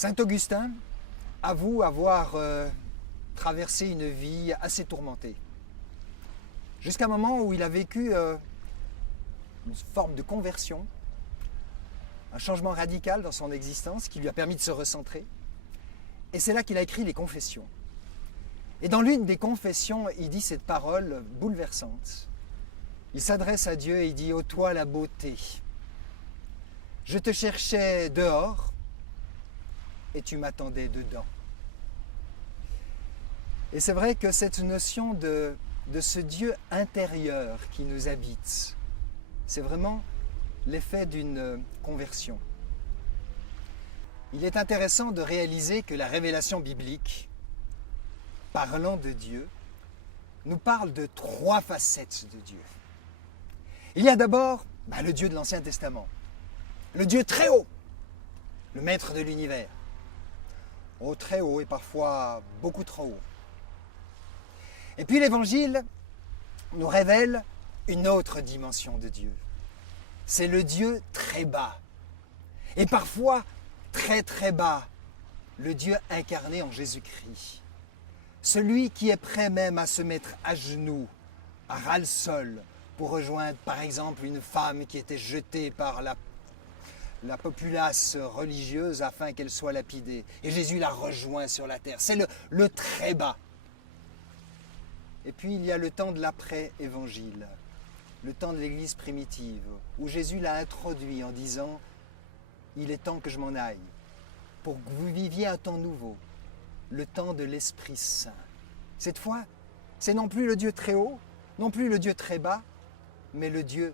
Saint Augustin avoue avoir traversé une vie assez tourmentée. Jusqu'à un moment où il a vécu une forme de conversion, un changement radical dans son existence qui lui a permis de se recentrer. Et c'est là qu'il a écrit les Confessions. Et dans l'une des Confessions, il dit cette parole bouleversante. Il s'adresse à Dieu et il dit « Ô toi la beauté, je te cherchais dehors et tu m'attendais dedans. » Et c'est vrai que cette notion de ce Dieu intérieur qui nous habite, c'est vraiment l'effet d'une conversion. Il est intéressant de réaliser que la révélation biblique, parlant de Dieu, nous parle de trois facettes de Dieu. Il y a d'abord le Dieu de l'Ancien Testament, le Dieu très haut, le maître de l'univers. Oh, très haut et parfois beaucoup trop haut. Et puis l'Évangile nous révèle une autre dimension de Dieu. C'est le Dieu très bas. Et parfois très très bas, le Dieu incarné en Jésus-Christ. Celui qui est prêt même à se mettre à genoux, à ras-le-sol, pour rejoindre par exemple une femme qui était jetée par la populace religieuse afin qu'elle soit lapidée. Et Jésus la rejoint sur la terre. C'est le très bas. Et puis il y a le temps de l'après-évangile, le temps de l'Église primitive, où Jésus l'a introduit en disant « Il est temps que je m'en aille, pour que vous viviez un temps nouveau, le temps de l'Esprit Saint. » Cette fois, c'est non plus le Dieu très haut, non plus le Dieu très bas, mais le Dieu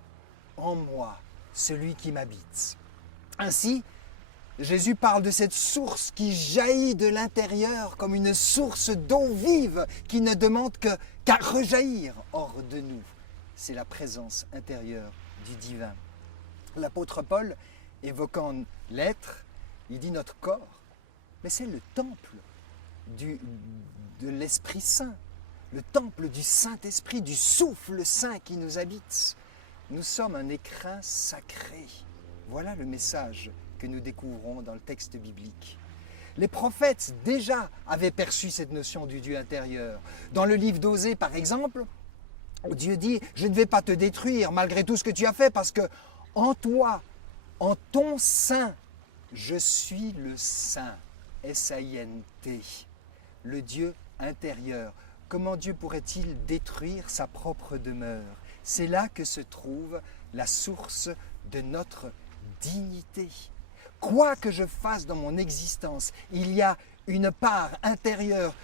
en moi, celui qui m'habite. Ainsi, Jésus parle de cette source qui jaillit de l'intérieur comme une source d'eau vive qui ne demande qu'à rejaillir hors de nous. C'est la présence intérieure du divin. L'apôtre Paul, évoquant l'être, il dit notre corps, mais c'est le temple de l'Esprit Saint, le temple du Saint-Esprit, du souffle saint qui nous habite. Nous sommes un écrin sacré. Voilà le message que nous découvrons dans le texte biblique. Les prophètes déjà avaient perçu cette notion du Dieu intérieur. Dans le livre d'Osée, par exemple, où Dieu dit « Je ne vais pas te détruire malgré tout ce que tu as fait parce que en toi, en ton sein, je suis le Saint. » S-A-I-N-T. Le Dieu intérieur. Comment Dieu pourrait-il détruire sa propre demeure? C'est là que se trouve la source de notre dignité. Quoi que je fasse dans mon existence, il y a une part intérieure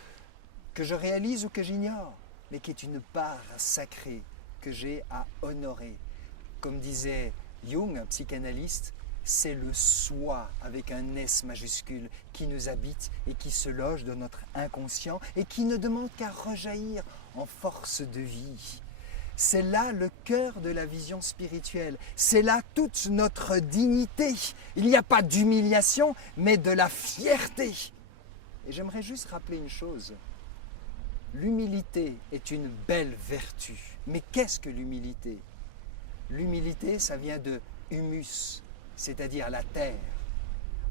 que je réalise ou que j'ignore, mais qui est une part sacrée que j'ai à honorer. Comme disait Jung, un psychanalyste, c'est le soi avec un S majuscule qui nous habite et qui se loge dans notre inconscient et qui ne demande qu'à rejaillir en force de vie. C'est là le cœur de la vision spirituelle. C'est là toute notre dignité. Il n'y a pas d'humiliation, mais de la fierté. Et j'aimerais juste rappeler une chose. L'humilité est une belle vertu. Mais qu'est-ce que l'humilité? L'humilité, ça vient de humus, c'est-à-dire la terre.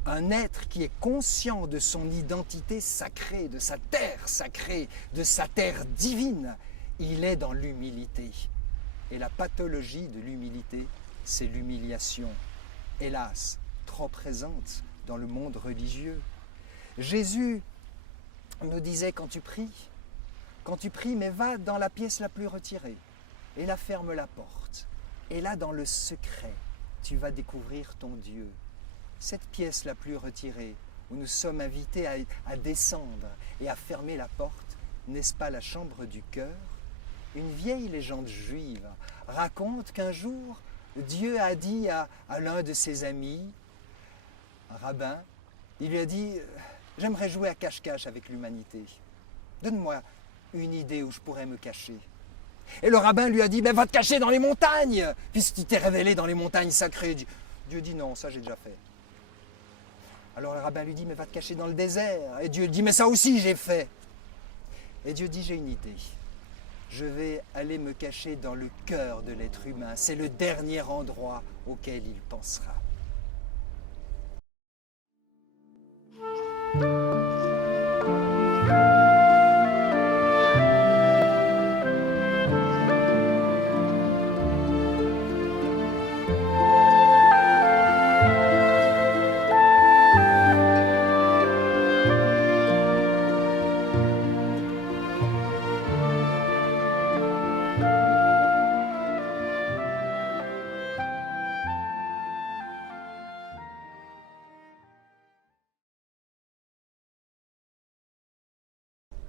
Un être qui est conscient de son identité sacrée, de sa terre sacrée, de sa terre divine. Il est dans l'humilité. Et la pathologie de l'humilité, c'est l'humiliation. Hélas, trop présente dans le monde religieux. Jésus nous disait quand tu pries, mais va dans la pièce la plus retirée et là ferme la porte. Et là, dans le secret, tu vas découvrir ton Dieu. Cette pièce la plus retirée, où nous sommes invités à descendre et à fermer la porte, n'est-ce pas la chambre du cœur? Une vieille légende juive raconte qu'un jour, Dieu a dit à l'un de ses amis, un rabbin, il lui a dit « J'aimerais jouer à cache-cache avec l'humanité. Donne-moi une idée où je pourrais me cacher. » Et le rabbin lui a dit « Va te cacher dans les montagnes, puisque tu t'es révélé dans les montagnes sacrées. » Dieu dit « Non, ça j'ai déjà fait. » Alors le rabbin lui dit « Mais va te cacher dans le désert. » Et Dieu dit « Mais ça aussi j'ai fait. » Et Dieu dit « J'ai une idée. Je vais aller me cacher dans le cœur de l'être humain. C'est le dernier endroit auquel il pensera. » Dieu.